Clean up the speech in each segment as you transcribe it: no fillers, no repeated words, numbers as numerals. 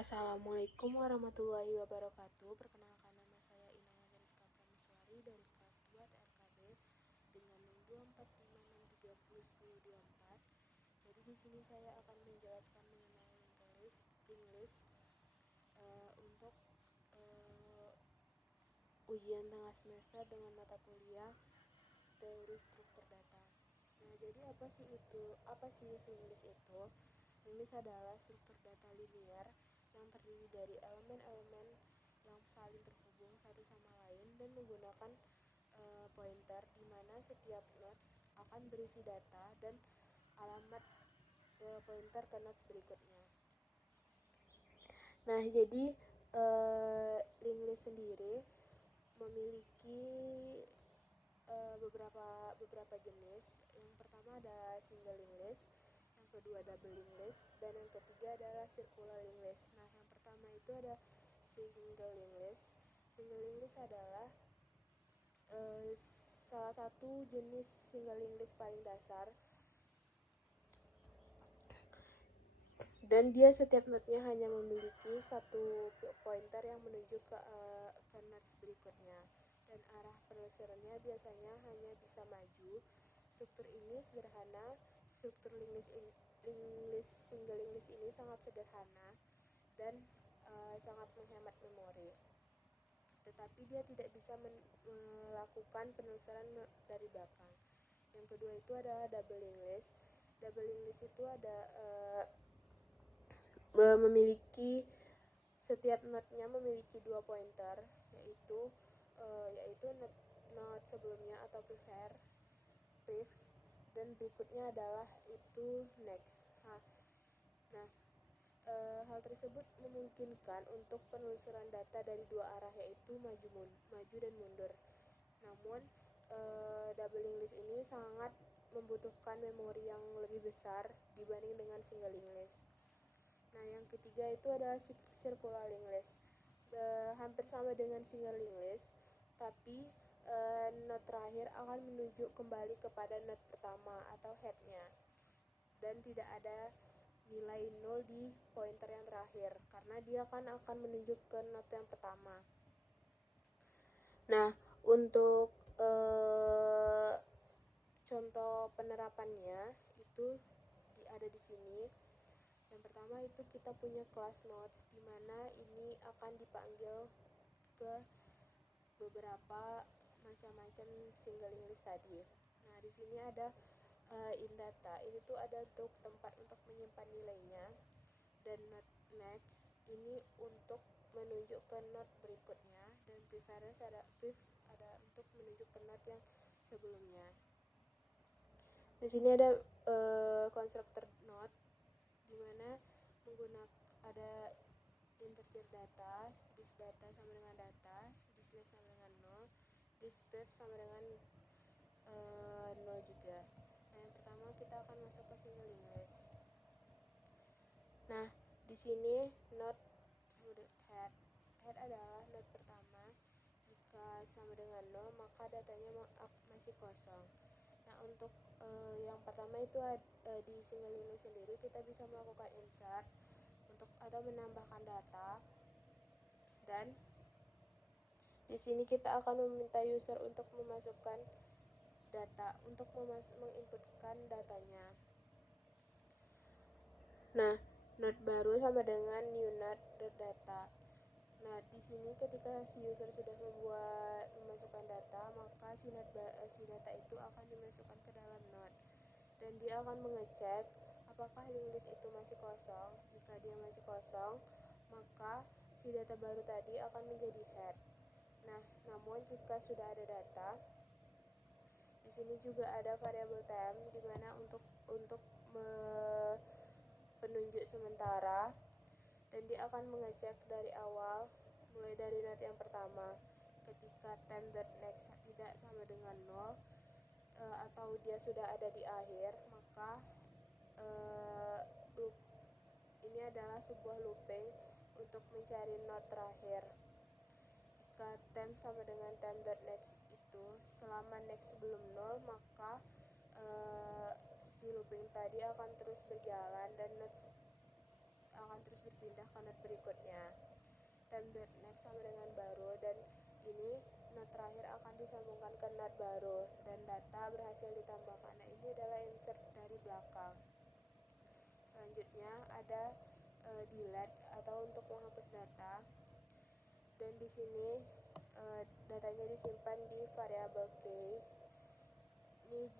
Assalamualaikum warahmatullahi wabarakatuh. Perkenalkan, nama saya Inaya Dariska Prameswari dari kelas 2 TRKB dengan NIM 245631024. Jadi di sini saya akan menjelaskan mengenai link list untuk ujian tengah semester dengan mata kuliah teori struktur data. Nah, jadi apa sih link list itu? Link list adalah struktur data linear yang terdiri dari elemen-elemen yang saling terhubung satu sama lain dan menggunakan pointer, di mana setiap nodes akan berisi data dan alamat pointer ke nodes berikutnya. Nah, jadi link list sendiri memiliki beberapa jenis. Yang pertama ada single link list, yang kedua double link list, dan yang ketiga adalah circular link list. Nah, yang pertama itu ada single link list. Single link list adalah salah satu jenis single link list paling dasar, dan dia setiap node-nya hanya memiliki satu pointer yang menuju ke nodes berikutnya, dan arah penelusurannya biasanya hanya bisa maju. Struktur ini sederhana. Struktur single link list ini sangat sederhana dan sangat menghemat memori. Tetapi dia tidak bisa melakukan penelusuran dari belakang. Yang kedua itu adalah double link list. Double link list itu ada memiliki setiap node-nya memiliki dua pointer, yaitu node sebelumnya atau prev, dan berikutnya adalah itu next. Nah, hal tersebut memungkinkan untuk penelusuran data dari dua arah, yaitu maju dan mundur. Namun double link list ini sangat membutuhkan memori yang lebih besar dibanding dengan single link list. Nah, yang ketiga itu adalah circular link list. Hampir sama dengan single link list, tapi node terakhir akan menuju kembali kepada node pertama atau head-nya, dan tidak ada nilai 0 di pointer yang terakhir karena dia akan menunjuk ke node yang pertama. Nah, untuk contoh penerapannya itu ada di sini. Yang pertama itu kita punya class nodes, di mana ini akan dipanggil ke beberapa macam-macam single link list tadi. Nah, di sini ada indata, ini tuh ada untuk tempat untuk menyimpan nilainya, dan node next ini untuk menunjuk ke node berikutnya, dan preference ada untuk menunjuk ke node yang sebelumnya. Di sini ada konstruktor node, di mana ada integer data, this data sama dengan data, this next sama dengan 0, this prev sama dengan 0 juga. Nah, yang pertama kita akan masuk ke single link list. Nah, di sini node head adalah node pertama. Jika sama dengan 0, maka datanya masih kosong. Nah, untuk yang pertama itu di single link list sendiri kita bisa melakukan insert atau menambahkan data, dan di sini kita akan meminta user untuk memasukkan data, untuk menginputkan datanya. Nah, node baru sama dengan new node data. Nah, di sini ketika si user sudah memasukkan data, maka si data itu akan dimasukkan ke dalam node, dan dia akan mengecek apakah link list itu masih kosong. Jika dia masih kosong, maka si data baru tadi akan menjadi head. Nah, namun jika sudah ada data, di sini juga ada variabel temp, di mana untuk penunjuk sementara, dan dia akan mengecek dari awal, mulai dari node yang pertama. Ketika temp.next tidak sama dengan 0 atau dia sudah ada di akhir, maka loop ini adalah sebuah looping untuk mencari node terakhir. Jika temp sama dengan temp.next itu selama next belum 0, maka si looping tadi akan terus berjalan dan nodes akan terus berpindah ke not berikutnya. Time.next sama dengan baru, dan ini not terakhir akan disambungkan ke not baru dan data berhasil ditambahkan. Nah, ini adalah insert dari belakang. Selanjutnya ada delete atau untuk menghapus data, dan di sini datanya disimpan di variabel k. Ini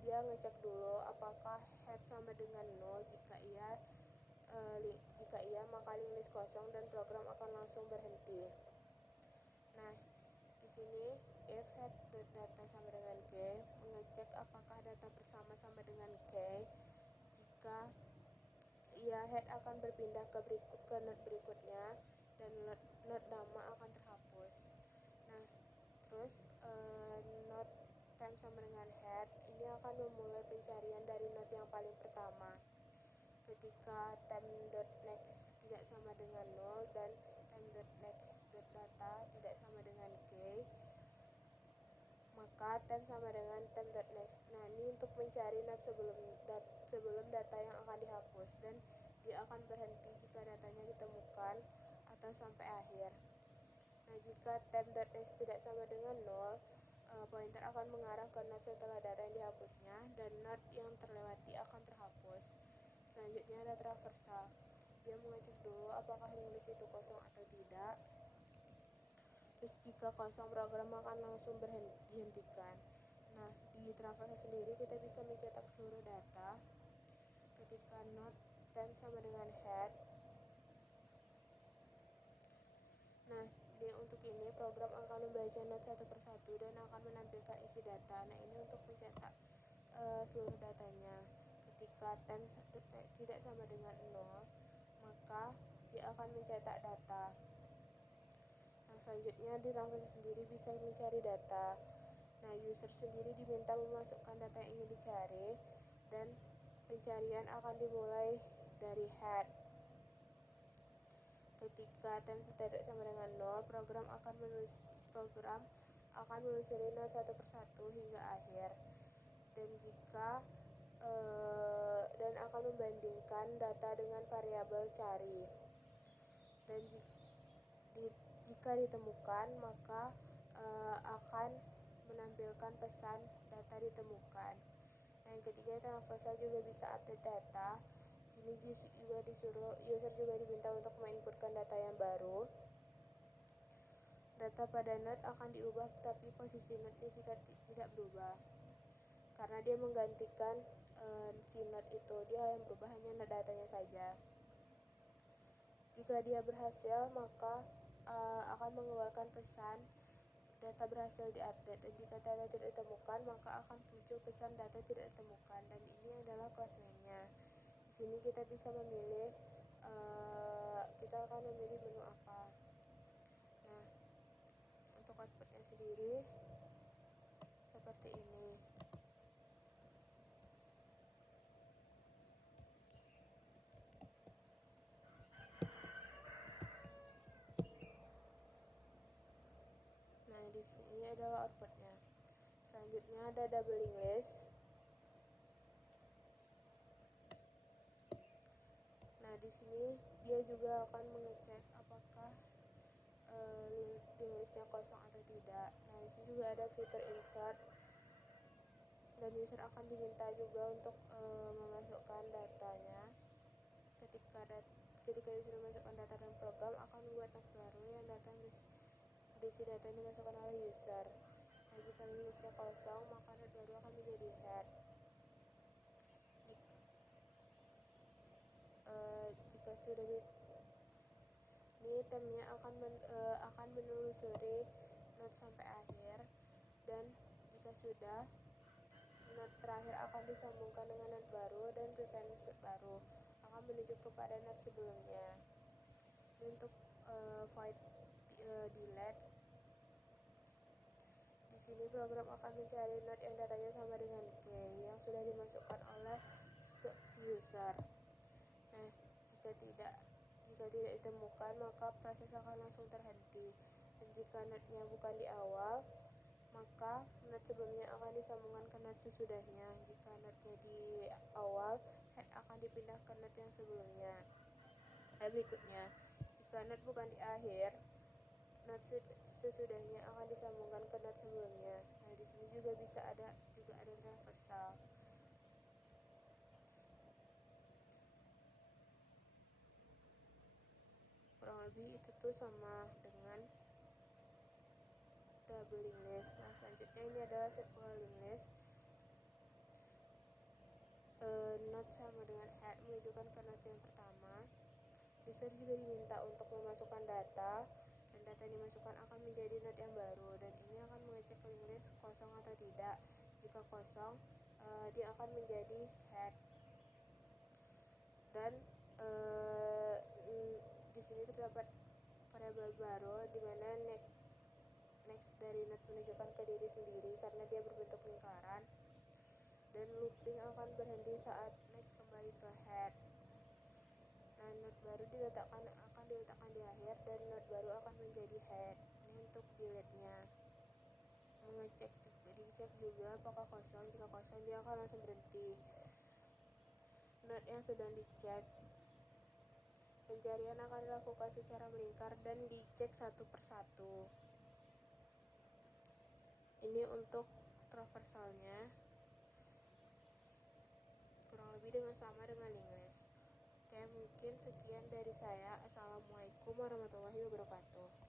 dia ngecek dulu apakah head sama dengan 0. Jika iya maka list kosong dan program akan langsung berhenti. Nah, di sini if head data sama dengan k, mengecek apakah data bersama sama dengan k. Jika iya, head akan berpindah ke not berikutnya dan not nama akan terhapus. Nah, terus not time sama dengan head ini akan memulai pencarian dari not yang paling pertama. Ketika time.next tidak sama dengan 0 dan time.next.data tidak sama dengan k, maka time sama dengan time.next. Nah, ini untuk mencari not sebelum data yang akan dihapus, dan dia akan berhenti jika datanya ditemukan atau sampai akhir. Nah, jika time.next tidak sama dengan 0, pointer akan mengarah ke not setelah data yang dihapusnya dan not yang terlewati akan terhapus. Selanjutnya ada traversal. Dia mengecek dulu apakah list itu kosong atau tidak. Terus jika kosong, program akan langsung dihentikan. Nah, di traversal sendiri kita bisa mencetak seluruh data. Ketika not time sama dengan head. Nah, untuk ini program akan membaca not satu persatu dan akan menampilkan isi data. Nah, ini untuk mencetak seluruh datanya. Ketika time tidak sama dengan 0, maka dia akan mencetak data. Nah, selanjutnya di traversal sendiri bisa mencari data. Nah, user sendiri diminta memasukkan data yang ingin dicari, dan pencarian akan dimulai dari head. Ketika time tidak sama dengan 0, program akan menelusuri not satu persatu hingga akhir, dan akan membandingkan data dengan variabel cari. Dan jika ditemukan, maka akan menampilkan pesan data ditemukan. Nah, yang ketiga, traversal juga bisa update data. Ini juga user juga diminta untuk menginputkan data yang baru. Data pada not akan diubah, tapi posisi notnya tidak berubah, karena dia menggantikan si not itu. Dia yang berubah hanya datanya saja. Jika dia berhasil, maka akan mengeluarkan pesan data berhasil diupdate, dan jika data tidak ditemukan, maka akan muncul pesan data tidak ditemukan. Dan ini adalah class main-nya. Di sini kita bisa memilih, kita akan memilih menu apa. Nah, untuk outputnya sendiri seperti ini. Nah, di sini adalah outputnya. Selanjutnya ada doubling list. Nah, di sini dia juga akan mengecek apakah listnya kosong atau tidak. Nah, di sini juga ada fitur insert, dan user akan diminta juga untuk memasukkan datanya. Ketika user memasukkan data dan program akan membuat tab baru yang berisi data yang dimasukkan oleh user. Nah, jika listnya kosong, maka not baru akan menjadi head. Jika sudah ini timenya akan menelusuri not sampai akhir, dan jika sudah, not terakhir akan disambungkan dengan not baru, dan reference baru akan menuju kepada not sebelumnya. Untuk void delete, di sini program akan mencari not yang datanya sama dengan k yang sudah dimasukkan oleh si user. Nah, jika tidak ditemukan, maka proses akan langsung terhenti. Dan jika notnya bukan di awal, maka not sebelumnya akan disambungkan ke not sesudahnya. Jika notnya di awal, head akan dipindah ke not yang sebelumnya. Berikutnya, jika not bukan di akhir, not sesudahnya akan disambungkan ke not sebelumnya. Nah, di sini juga ada transversal. Kurang lebih itu tuh sama dengan doubling list. Nah, selanjutnya ini adalah sequencing list. Not sama dengan head menunjukkan ke not yang pertama. User juga diminta untuk memasukkan data, dan data yang dimasukkan akan menjadi not yang baru, dan ini akan mengecek link list kosong atau tidak. Jika kosong, dia akan menjadi head. Dan di sini terdapat variabel baru di mana next dari not menunjukkan ke diri sendiri karena dia berbentuk lingkaran, dan looping akan berhenti saat next kembali ke head. Nah, not baru akan diletakkan di akhir, dan not baru akan menjadi head. Ini untuk delete-nya. Dicek juga apakah kosong. Jika kosong, dia akan langsung berhenti. Not yang sedang dicek, pencarian akan dilakukan secara melingkar dan dicek satu persatu. Ini untuk traversalnya, kurang lebih sama dengan link list. Oke, mungkin sekian dari saya. Assalamualaikum warahmatullahi wabarakatuh.